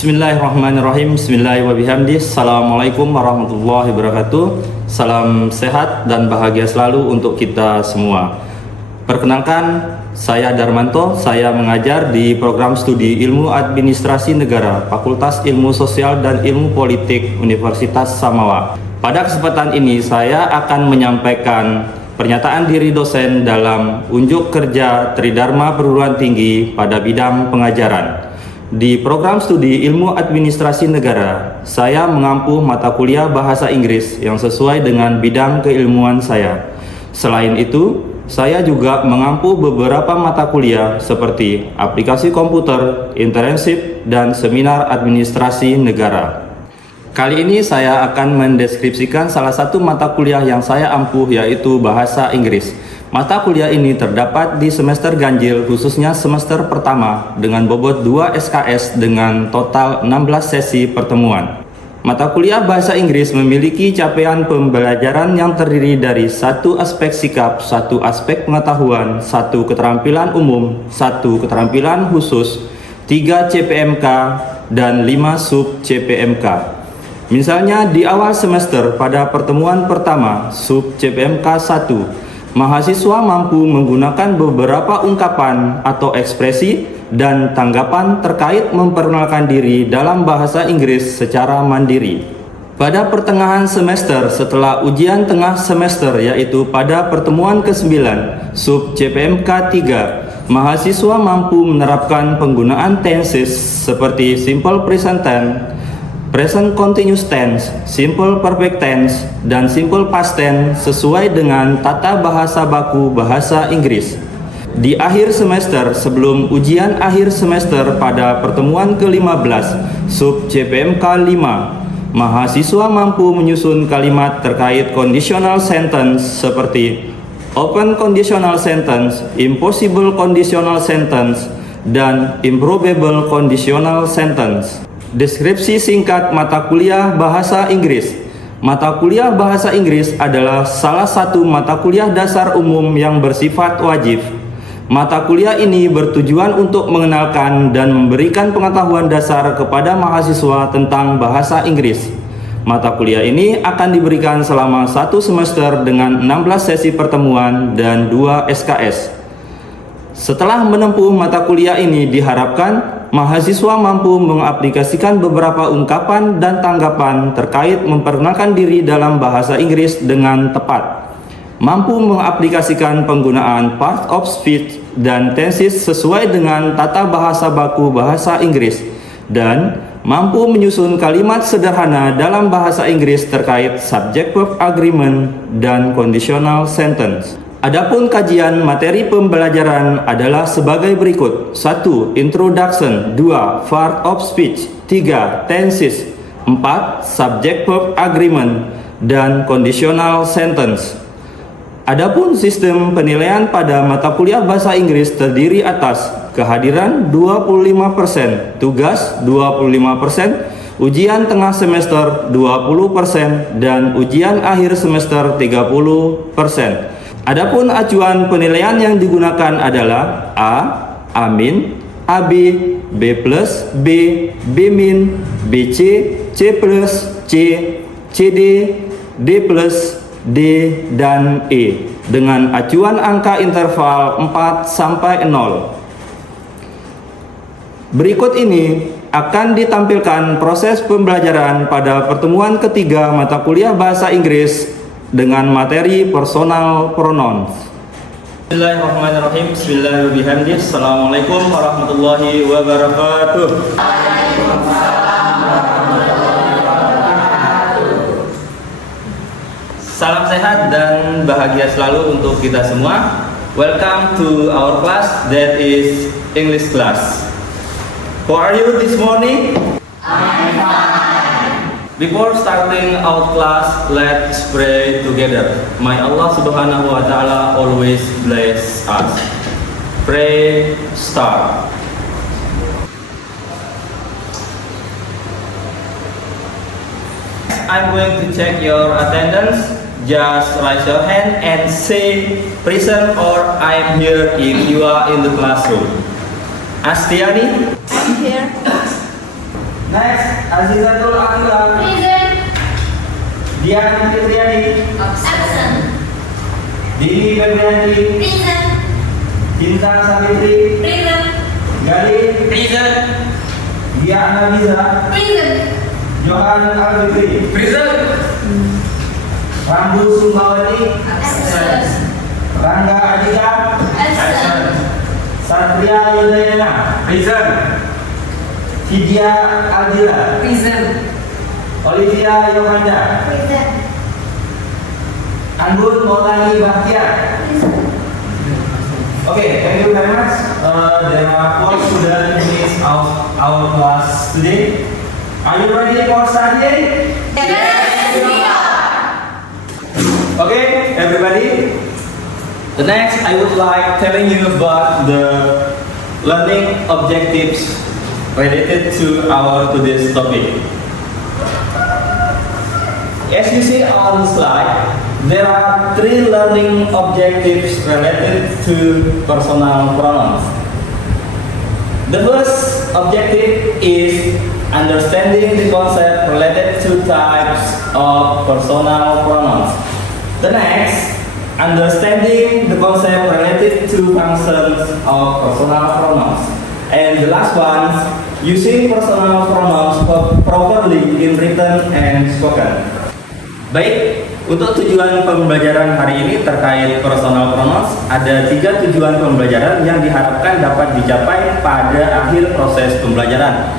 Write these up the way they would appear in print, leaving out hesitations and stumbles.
Bismillahirrahmanirrahim. Bismillahirrahmanirrahim. Assalamualaikum warahmatullahi wabarakatuh. Salam sehat dan bahagia selalu untuk kita semua. Perkenalkan, saya Darmanto. Saya mengajar di program studi Ilmu Administrasi Negara, Fakultas Ilmu Sosial dan Ilmu Politik Universitas Samawa. Pada kesempatan ini saya akan menyampaikan pernyataan diri dosen dalam unjuk kerja Tridharma Perguruan Tinggi pada bidang pengajaran. Di program studi Ilmu Administrasi Negara, saya mengampu mata kuliah Bahasa Inggris yang sesuai dengan bidang keilmuan saya. Selain itu, saya juga mengampu beberapa mata kuliah seperti aplikasi komputer, internship, dan seminar administrasi negara. Kali ini saya akan mendeskripsikan salah satu mata kuliah yang saya ampuh, yaitu Bahasa Inggris. Mata kuliah ini terdapat di semester ganjil, khususnya semester pertama, dengan bobot 2 SKS dengan total 16 sesi pertemuan. Mata kuliah Bahasa Inggris memiliki capaian pembelajaran yang terdiri dari 1 aspek sikap, 1 aspek pengetahuan, 1 keterampilan umum, 1 keterampilan khusus, 3 CPMK, dan 5 sub CPMK. Misalnya di awal semester pada pertemuan pertama, sub CPMK 1, mahasiswa mampu menggunakan beberapa ungkapan atau ekspresi dan tanggapan terkait memperkenalkan diri dalam bahasa Inggris secara mandiri. Pada pertengahan semester setelah ujian tengah semester, yaitu pada pertemuan ke-9 sub CPMK 3, mahasiswa mampu menerapkan penggunaan tenses seperti simple present tense, present continuous tense, simple perfect tense, dan simple past tense sesuai dengan tata bahasa baku bahasa Inggris. Di akhir semester sebelum ujian akhir semester pada pertemuan ke-15 sub CPMK 5, mahasiswa mampu menyusun kalimat terkait conditional sentence seperti open conditional sentence, impossible conditional sentence, dan improbable conditional sentence. Deskripsi singkat mata kuliah Bahasa Inggris. Mata kuliah Bahasa Inggris adalah salah satu mata kuliah dasar umum yang bersifat wajib. Mata kuliah ini bertujuan untuk mengenalkan dan memberikan pengetahuan dasar kepada mahasiswa tentang bahasa Inggris. Mata kuliah ini akan diberikan selama 1 semester dengan 16 sesi pertemuan dan 2 SKS. Setelah menempuh mata kuliah ini, diharapkan mahasiswa mampu mengaplikasikan beberapa ungkapan dan tanggapan terkait memperkenalkan diri dalam bahasa Inggris dengan tepat, mampu mengaplikasikan penggunaan part of speech dan tenses sesuai dengan tata bahasa baku bahasa Inggris, dan mampu menyusun kalimat sederhana dalam bahasa Inggris terkait subject-verb agreement dan conditional sentence. Adapun kajian materi pembelajaran adalah sebagai berikut: 1. Introduction, 2. Part of speech, 3. Tenses, 4. Subject-verb agreement, dan conditional sentence. Adapun sistem penilaian pada mata kuliah Bahasa Inggris terdiri atas kehadiran 25%, tugas 25%, ujian tengah semester 20%, dan ujian akhir semester 30%. Adapun acuan penilaian yang digunakan adalah A, A-, AB, B+, B, B-, BC, C+, C, CD, D+, D, dan E dengan acuan angka interval 4 sampai 0. Berikut ini akan ditampilkan proses pembelajaran pada pertemuan ketiga mata kuliah Bahasa Inggris dengan materi personal pronouns. Bismillahirrahmanirrahim. Bismillahirrahmanirrahim. Assalamualaikum warahmatullahi wabarakatuh. Salam sehat dan bahagia selalu untuk kita semua. Welcome to our class, that is English class. How are you this morning? I'm fine. Before starting our class, let's pray together. May Allah Subhanahu wa Ta'ala always bless us. Pray, start. I'm going to check your attendance. Just raise your hand and say present or I'm here if you are in the classroom. Astiani? I'm here. Azizatul Akila. Present. Dian Fitriani. Absent. Dini Febrianti. Present. Cinta Savitri. Present. Galih. Present. Dia Nabiza. Present. Johan Alfitri. Present. Rambu Sumbawati. Absent. Rangga Adika. Absent. Satria Yudayana. Present. Hidia Aldila. Present. Olivia Yohanda. Present. Anggun Maulani Bahtiar. Okay, thank you very much. There are 4 students of our class today. Are you ready for studying? Yes, we are. Okay, everybody. The next, I would like telling you about the learning objectives related to our today's topic. As you see on the slide, there are 3 learning objectives related to personal pronouns. The first objective is understanding the concept related to types of personal pronouns. The next, understanding the concept related to functions of personal pronouns. And the last one, using personal pronouns properly in written and spoken. Baik, untuk tujuan pembelajaran hari ini terkait personal pronouns, ada 3 tujuan pembelajaran yang diharapkan dapat dicapai pada akhir proses pembelajaran.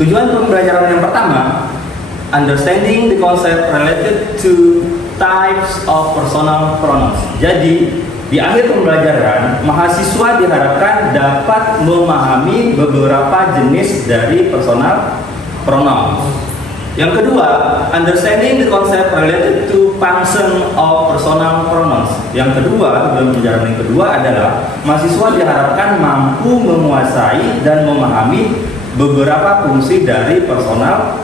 Tujuan pembelajaran yang pertama, understanding the concept related to types of personal pronouns. Jadi, di akhir pembelajaran, mahasiswa diharapkan dapat memahami beberapa jenis dari personal pronouns. Yang kedua, understanding the concept related to function of personal pronouns. Yang kedua, tujuan pembelajaran yang kedua adalah mahasiswa diharapkan mampu menguasai dan memahami beberapa fungsi dari personal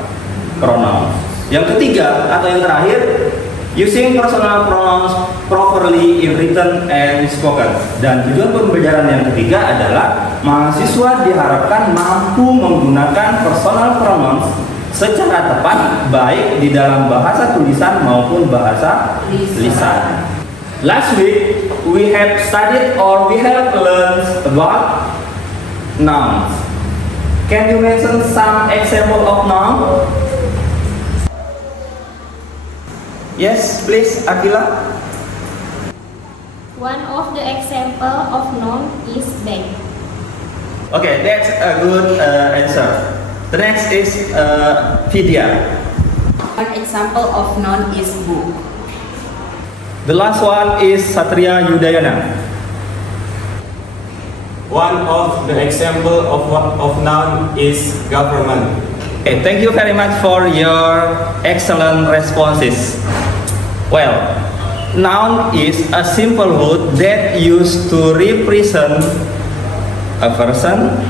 pronouns. Yang ketiga atau yang terakhir, using personal pronouns properly in written and spoken. Dan tujuan pembelajaran yang ketiga adalah mahasiswa diharapkan mampu menggunakan personal pronouns secara tepat baik di dalam bahasa tulisan maupun bahasa lisan. Last week we have studied or we have learned about nouns. Can you mention some example of noun? Yes, please, Akila. One of the example of noun is bank. Okay, that's a good answer. The next is Vidya. One example of noun is book. The last one is Satria Yudayana. One of the example of noun is government. Okay, thank you very much for your excellent responses. Well, noun is a simple word that used to represent a person,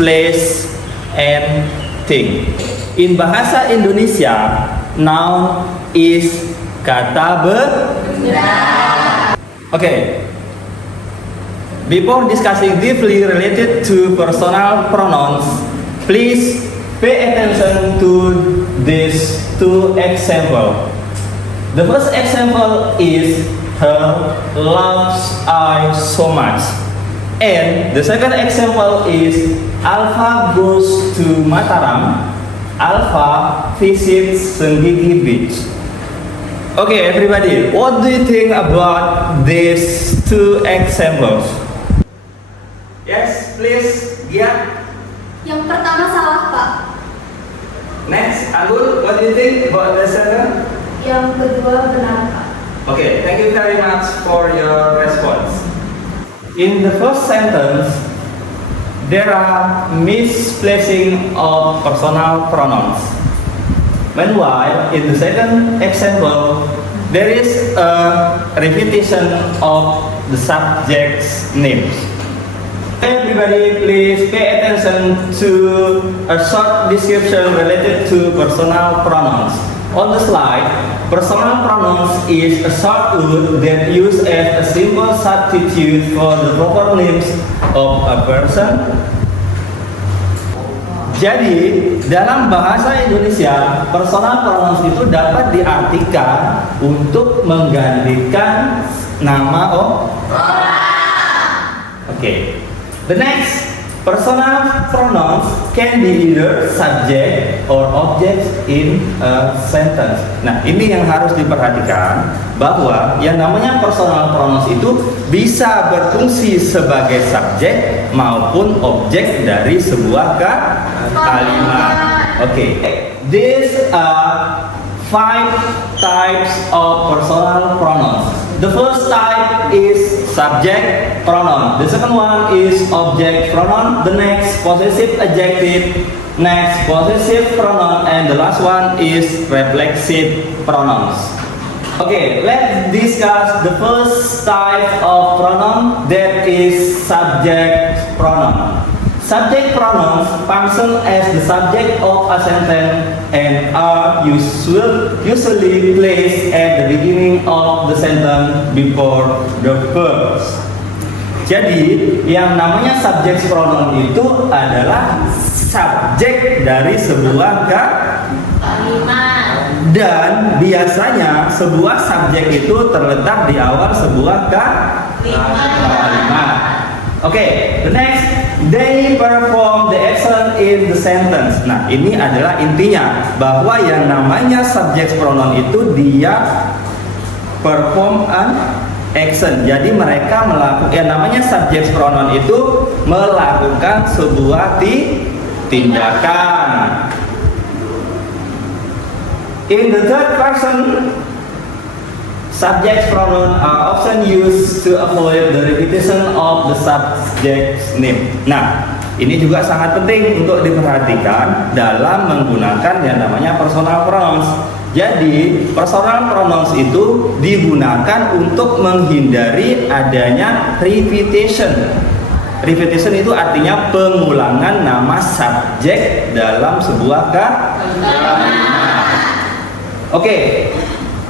place, and thing. In bahasa Indonesia, noun is kata benda. Okay. Before discussing deeply related to personal pronouns, please pay attention to these 2 examples. The first example is her loves I so much. And the second example is Alpha goes to Mataram. Alpha visits Senggigi Beach. Okay, everybody, what do you think about these 2 examples? Yes, please, Gia. Yang pertama salah, Pak. Next, Anggun, what do you think about the second? Yang kedua benar, Pak. Okay, thank you very much for your response. In the first sentence, there are misplacing of personal pronouns. Meanwhile, in the second example, there is a repetition of the subject's names. Everybody, please pay attention to a short description related to personal pronouns. On the slide, personal pronouns is a short word that used as a simple substitute for the proper names of a person, Jadi dalam bahasa Indonesia personal pronouns itu dapat diartikan untuk menggantikan nama Oke. The next, personal pronouns can be either subject or object in a sentence. Nah, ini yang harus diperhatikan, bahwa yang namanya personal pronouns itu bisa berfungsi sebagai subjek maupun objek dari sebuah kalimat. Oke. These are 5 types of personal pronouns. The first type is subject pronoun. The second one is object pronoun. The next possessive adjective. Next possessive pronoun, and the last one is reflexive pronouns. Okay, let's discuss the first type of pronoun, that is subject pronoun. Subject pronouns function as the subject of a sentence and are usually placed at the beginning of the sentence before the verbs. Jadi, yang namanya subject pronoun itu adalah subjek dari sebuah kalimat. Dan biasanya sebuah subjek itu terletak di awal sebuah kalimat. Okay, the next, they perform the action in the sentence. Nah, ini adalah intinya, bahwa yang namanya subject pronoun itu dia perform an action. Jadi mereka melakukan, yang namanya subject pronoun itu melakukan sebuah tindakan. In the third person, subject pronoun are often used to avoid the repetition of the subject's name. Nah, ini juga sangat penting untuk diperhatikan dalam menggunakan yang namanya personal pronouns. Jadi, personal pronouns itu digunakan untuk menghindari adanya repetition. Repetition itu artinya pengulangan nama subjek dalam sebuah kalimat. Oke.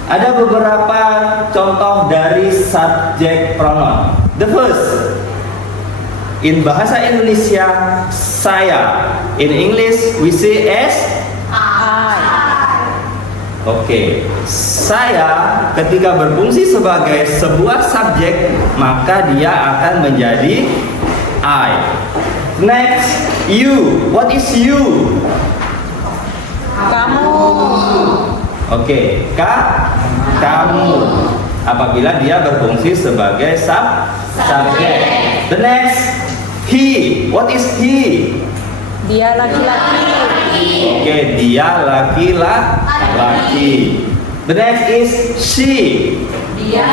Ada beberapa contoh dari subject pronoun. The first, in bahasa Indonesia, saya. In English, we say as I. Oke, saya ketika berfungsi sebagai sebuah subjek, maka dia akan menjadi I. Next, you. What is you? Kamu. Oke, kamu. Apabila dia berfungsi sebagai subjek. The next, he. What is he? Dia laki-laki. Oke, dia laki-laki. The next is she. Dia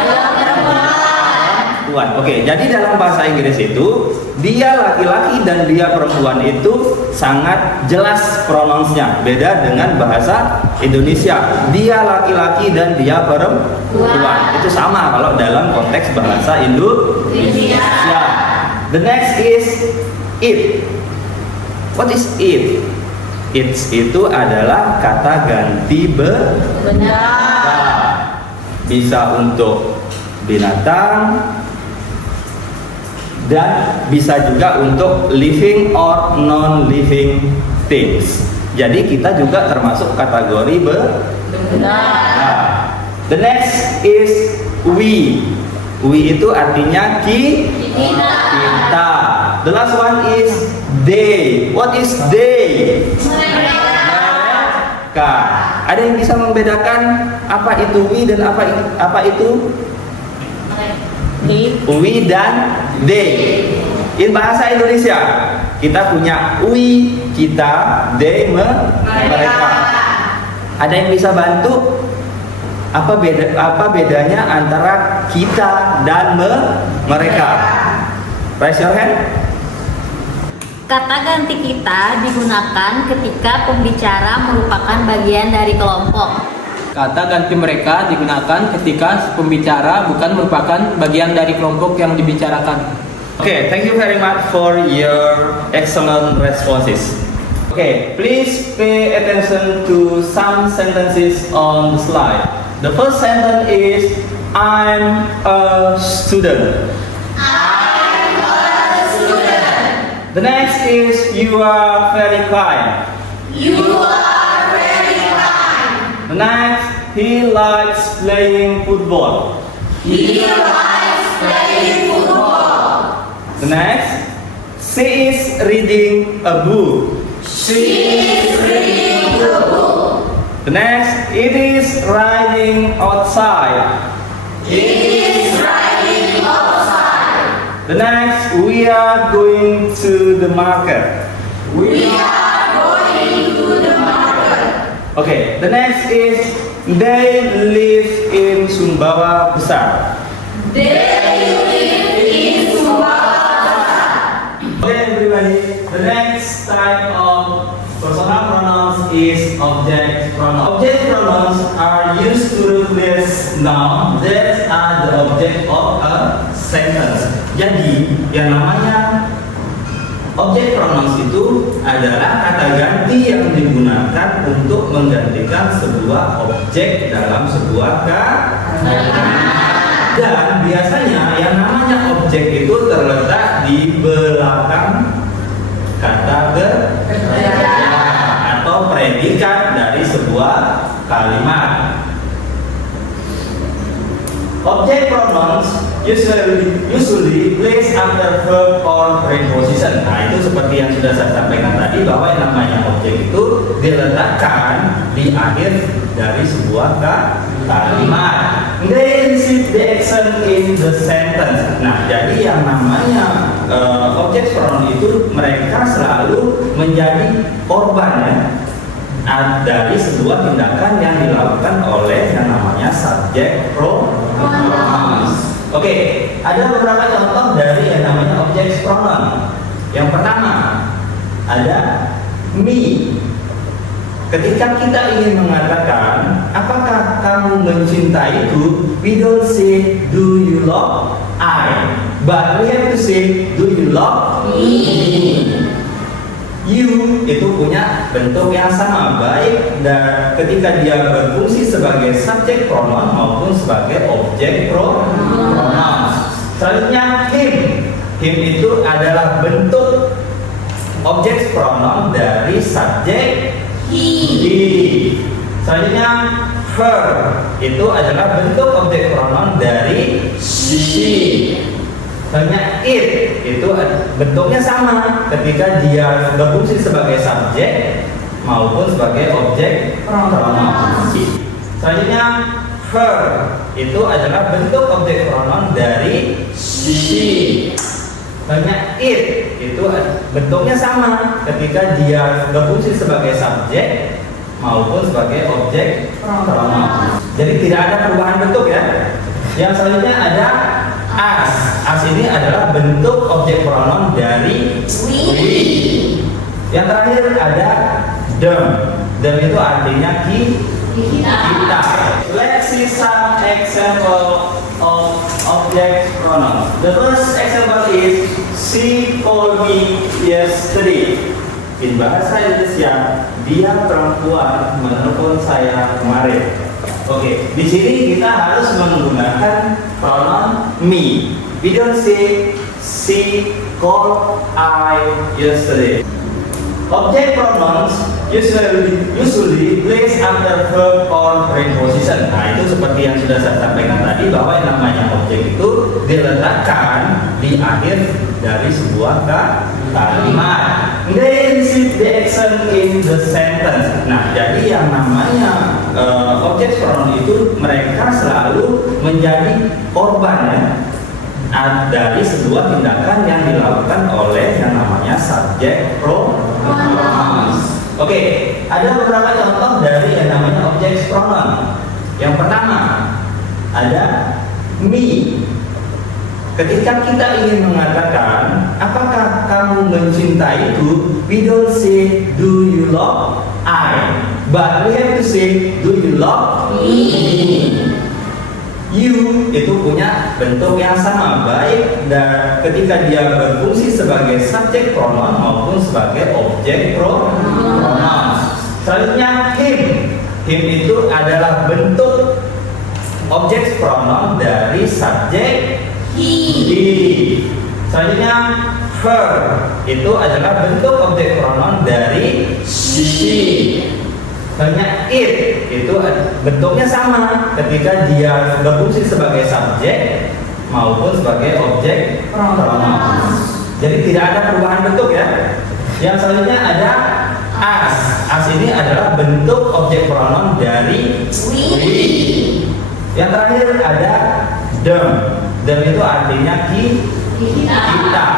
perempuan. Oke, jadi dalam bahasa Inggris itu dia laki-laki dan dia perempuan itu sangat jelas pronounsnya. Beda dengan bahasa Indonesia. Dia laki-laki dan dia perempuan. Itu sama kalau dalam konteks bahasa Indonesia. The next is it. What is it? It itu adalah kata ganti benda. Bisa untuk binatang dan bisa juga untuk living or non-living things. Jadi kita juga termasuk kategori benda. The next is we. We itu artinya kita. The last one is they. What is they? Mereka. Ada yang bisa membedakan apa itu we dan apa itu we dan they? In bahasa Indonesia kita punya we, kita, they, mereka. Ada yang bisa bantu? Apa bedanya antara kita dan mereka? Raise your hand. Kata ganti kita digunakan ketika pembicara merupakan bagian dari kelompok. Kata ganti mereka digunakan ketika pembicara bukan merupakan bagian dari kelompok yang dibicarakan. Okay, thank you very much for your excellent responses. Okay, please pay attention to some sentences on the slide. The first sentence is I'm a student. I'm a student. The next is you are very kind. The next, he likes playing football. The next, she is reading a book. The next, it is raining outside. The next, we are going to the market. Okay, the next is they live in Sumbawa Besar. Okay, everybody, the next type of personal pronouns is object pronouns. Object pronouns are used to replace noun that are the object of a sentence. Jadi, yang namanya object pronouns itu adalah kata ganti yang digunakan untuk menggantikan sebuah objek dalam sebuah kalimat. Dan biasanya yang namanya objek itu terletak di belakang kata kerja atau predikat dari sebuah kalimat. Object pronouns usually place after verb or preposition. Nah, itu seperti yang sudah saya sampaikan tadi, bahwa yang namanya objek itu diletakkan di akhir dari sebuah kalimat. They receive the action in the sentence. Nah, jadi yang namanya object pronoun itu mereka selalu menjadi korban dari sebuah tindakan yang dilakukan oleh yang namanya subject pronouns. Oke, ada beberapa contoh dari yang namanya object pronoun. Yang pertama ada me. Ketika kita ingin mengatakan apakah kamu mencintaiku, we don't say do you love I, but we have to say do you love me. You itu punya bentuk yang sama, baik dan ketika dia berfungsi sebagai subjek pronoun maupun sebagai objek pronoun. Selanjutnya him. Him itu adalah bentuk objek pronoun dari subjek he. Selanjutnya her itu adalah bentuk objek pronoun dari she. Selanjutnya it itu bentuknya sama ketika dia berfungsi sebagai subjek maupun sebagai objek pronoun. Selanjutnya her itu adalah bentuk objek pronoun dari she. Selanjutnya it itu bentuknya sama ketika dia berfungsi sebagai subjek maupun sebagai objek pronoun. Jadi tidak ada perubahan bentuk ya. Yang selanjutnya ada as. As ini adalah bentuk objek pronoun dari we. Yang terakhir ada them. Them itu artinya kita. Let's see some example of object pronoun. The first example is she called me yesterday. In bahasa Indonesia, dia perempuan menelpon saya kemarin. Oke, di sini kita harus menggunakan pronoun me. We don't say she called I yesterday. Object pronouns usually place after verb or preposition. Nah, itu seperti yang sudah saya sampaikan tadi, bahwa yang namanya objek itu diletakkan di akhir dari sebuah kalimat. They receive the action in the sentence. Nah, jadi yang namanya objek pronoun itu mereka selalu menjadi korban dari sebuah tindakan yang dilakukan oleh yang namanya subject pronouns. Oke, ada beberapa contoh dari yang namanya object pronoun. Yang pertama ada me. Ketika kita ingin mengatakan apakah kamu mencintaiku, we don't say do you love I, but we have to say do you love me. You itu punya bentuk yang sama, baik dan ketika dia berfungsi sebagai subjek pronoun maupun sebagai objek pronoun. Selanjutnya him. Him itu adalah bentuk objek pronoun dari subjek he. Selanjutnya her itu adalah bentuk objek pronoun dari she. Hanya it itu bentuknya sama ketika dia berfungsi sebagai subjek maupun sebagai objek pronoun. Jadi tidak ada perubahan bentuk ya. Yang selanjutnya ada as. As ini adalah bentuk objek pronoun dari we. Yang terakhir ada them. Them itu artinya kita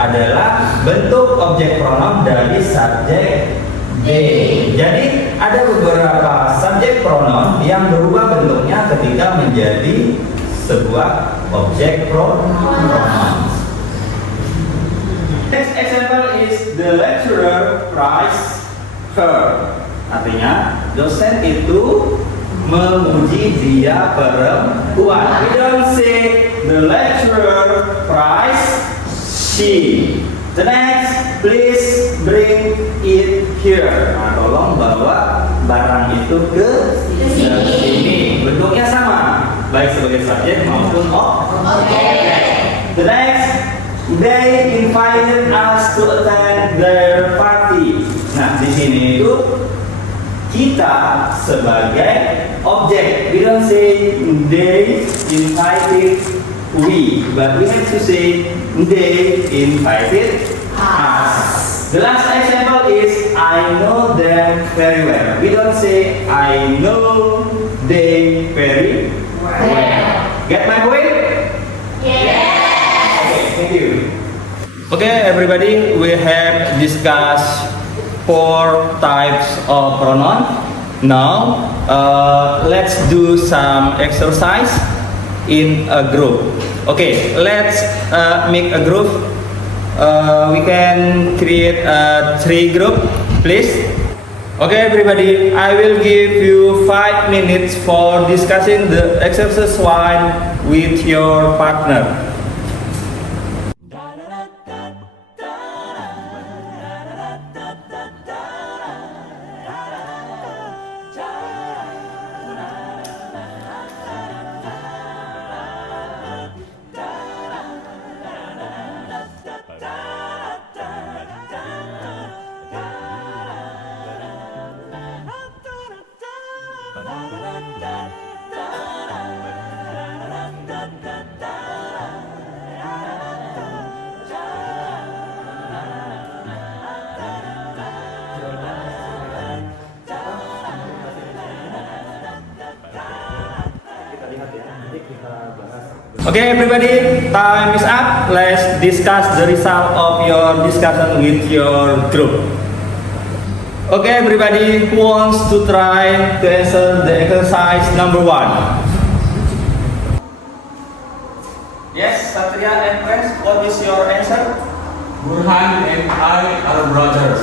adalah bentuk objek pronoun dari subjek they. Jadi ada beberapa subjek pronoun yang berubah bentuknya ketika menjadi sebuah objek pronoun. Next example is the lecturer praised her. Artinya dosen itu memuji dia perempuan. We don't say the lecturer praised she. The next, please bring it here. Nah, tolong bawa barang itu ke sini. Bentuknya sama, baik sebagai subjek maupun objek. The next, they invited us to attend their party. Nah, di sini itu kita sebagai objek. We don't say they invited we, but we have to say they invited us. The last example is I know them very well. We don't say I know they very well. Get my point? Yes. Okay, thank you. Okay, everybody, we have discussed 4 types of pronoun. Now, let's do some exercise in a group. Okay, let's make a group. We can create 3 group, please. Okay, everybody, I will give you 5 minutes for discussing the exercise 1 with your partner. Okay, everybody, time is up. Let's discuss the result of your discussion with your group. Okay, everybody, who wants to try to answer the exercise number 1? Yes, Satria and friends, what is your answer? Burhan and I are brothers.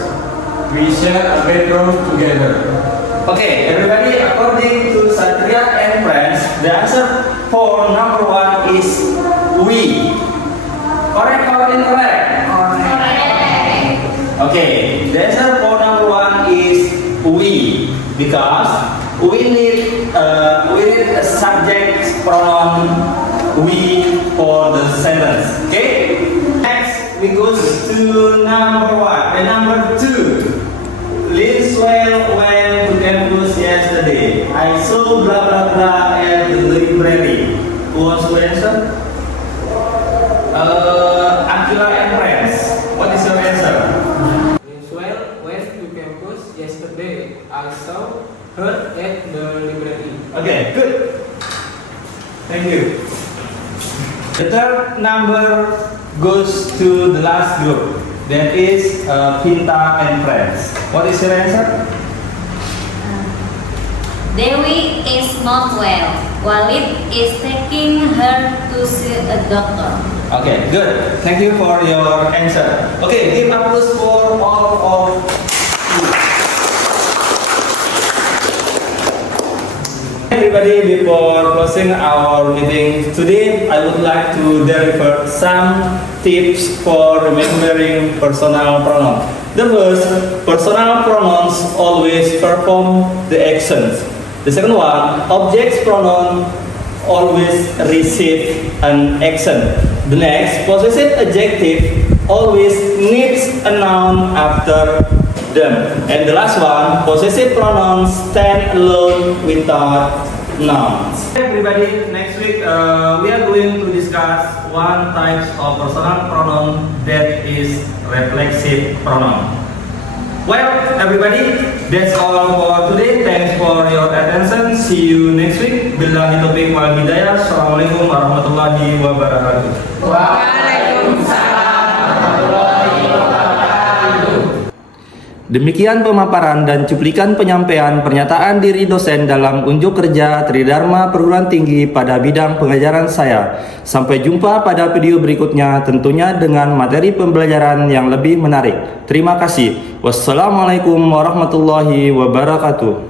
We share a bedroom together. Okay, everybody, according to Satria and friends, the answer for number 1 is we. Correct or incorrect? Okay, the answer for number 1 is we, because we need a subject pronoun we for the sentence. Okay. Next, we go to number 1. Number 2. Lynn swell went to campus yesterday. I saw blah blah blah at the library. Who wants to answer? Akila and friends. What is your answer? Swell went to campus yesterday. I saw her at the library. Okay, good. Thank you. The third number goes to the last group. That is Pinta and friends. What is your answer? Dewi is not well. Walid is taking her to see a doctor. Okay, good. Thank you for your answer. Okay, give applause for all of you. Everybody, before closing our meeting today, I would like to deliver some tips for remembering personal pronouns. The first, personal pronouns always perform the actions. The second one, object pronoun always receive an action. The next, possessive adjective always needs a noun after them. And the last one, possessive pronouns stand alone without nouns. Everybody, next week we are going to discuss one type of personal pronoun that is reflexive pronoun. Well, everybody, that's all for today. Thanks for your attention. See you next week. Billahi taufiq wal hidayah. Assalamualaikum warahmatullahi wabarakatuh. Demikian pemaparan dan cuplikan penyampaian pernyataan diri dosen dalam unjuk kerja Tridharma Perguruan Tinggi pada bidang pengajaran saya. Sampai jumpa pada video berikutnya, tentunya dengan materi pembelajaran yang lebih menarik. Terima kasih. Wassalamualaikum warahmatullahi wabarakatuh.